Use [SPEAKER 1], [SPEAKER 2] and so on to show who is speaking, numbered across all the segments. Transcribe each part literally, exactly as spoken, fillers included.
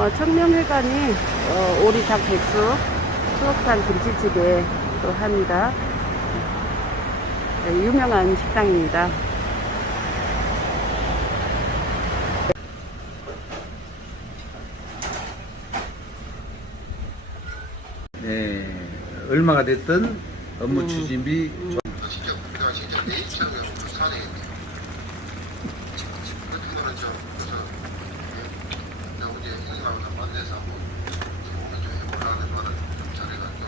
[SPEAKER 1] 어, 청명회관이 어, 오리닭 백숙, 수옥산 김치찌개 또 합니다. 네, 유명한 식당입니다.
[SPEAKER 2] 네, 얼마가 됐든 업무 추진비 음.
[SPEAKER 3] 진짜 우리가 진짜 내 입장을 사네. 그렇게 거는 저 그래서 내가 어제 형님하고 만나서 한번 오면 좀 해보려는 말을 좀 잘해가지고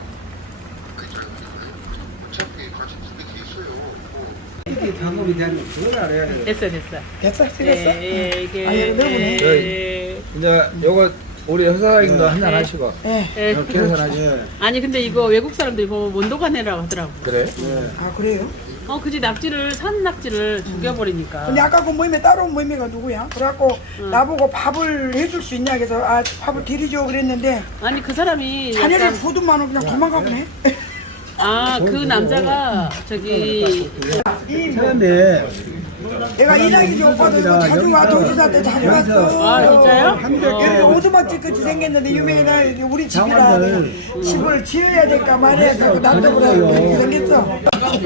[SPEAKER 3] 그 어차피 같이 두개 있어요.
[SPEAKER 2] 이게 방법이 되는 그걸 알아야 돼요.
[SPEAKER 1] 됐어, 됐어.
[SPEAKER 4] 됐어? 찍었어?
[SPEAKER 1] 예, 예, 이게.
[SPEAKER 4] 아, 얘 너무네.
[SPEAKER 1] 예.
[SPEAKER 2] 이제 요거 우리 회사장님도 한잔 하시고
[SPEAKER 4] 예.
[SPEAKER 1] 예.
[SPEAKER 2] 이렇게 계산하시고
[SPEAKER 1] 아니, 근데 이거 외국 사람들 이거 원도가네라고 하더라고.
[SPEAKER 2] 그래?
[SPEAKER 4] 아, 그래요?
[SPEAKER 1] 어, 그지 낙지를, 산 낙지를 죽여버리니까.
[SPEAKER 4] 근데 아까 그 모임에 따로 온 모임이가 누구야? 그래갖고 나보고 밥을 해줄 수 있냐 그래서 아 밥을 드리죠 그랬는데
[SPEAKER 1] 아니, 그 사람이.
[SPEAKER 4] 자네를
[SPEAKER 1] 약간-
[SPEAKER 4] 부두만은 그냥 도망가보네.
[SPEAKER 1] 아, 그 남자가 저기.
[SPEAKER 2] 그런데
[SPEAKER 4] 내가 이낙연 오빠도 이거 자주 와 도지사 때 자주 왔어.
[SPEAKER 1] 아, 진짜요?
[SPEAKER 4] 여기
[SPEAKER 1] 어.
[SPEAKER 4] 오두막집 같이 생겼는데 유명해나 우리 집이라 집을 지어야 될까 말해야 될까 남자보다 그렇게 생겼어.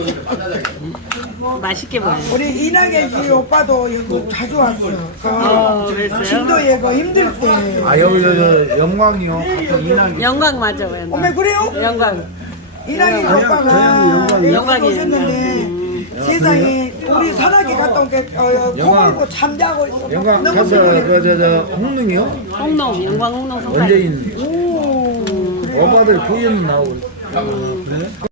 [SPEAKER 1] 맛있게 먹어요.
[SPEAKER 4] 우리 이낙연 씨 오빠도 여기 자주 왔어.
[SPEAKER 1] 어,
[SPEAKER 4] 그
[SPEAKER 1] 그랬어요?
[SPEAKER 4] 진도에 그 힘들 때.
[SPEAKER 2] 아 여기 저 영광이요. 같은 이낙
[SPEAKER 1] 영광 맞아, 영광.
[SPEAKER 4] 어머 그래요?
[SPEAKER 1] 영광.
[SPEAKER 4] 이낙연 오빠가
[SPEAKER 2] 영광이에요.
[SPEAKER 4] 영광이 오셨는데 세상에 우리 산악회 갔다 온게 어,
[SPEAKER 2] 영광.
[SPEAKER 4] 콩을고 잠자고 있어.
[SPEAKER 2] 영광
[SPEAKER 4] 너무
[SPEAKER 2] 가서
[SPEAKER 4] 슬프네.
[SPEAKER 2] 그저저 홍릉이요?
[SPEAKER 1] 홍농, 영광 홍농 성사.
[SPEAKER 2] 언제 있는?
[SPEAKER 4] 오, 그래요?
[SPEAKER 2] 오빠들 교회는 나오고. 그래?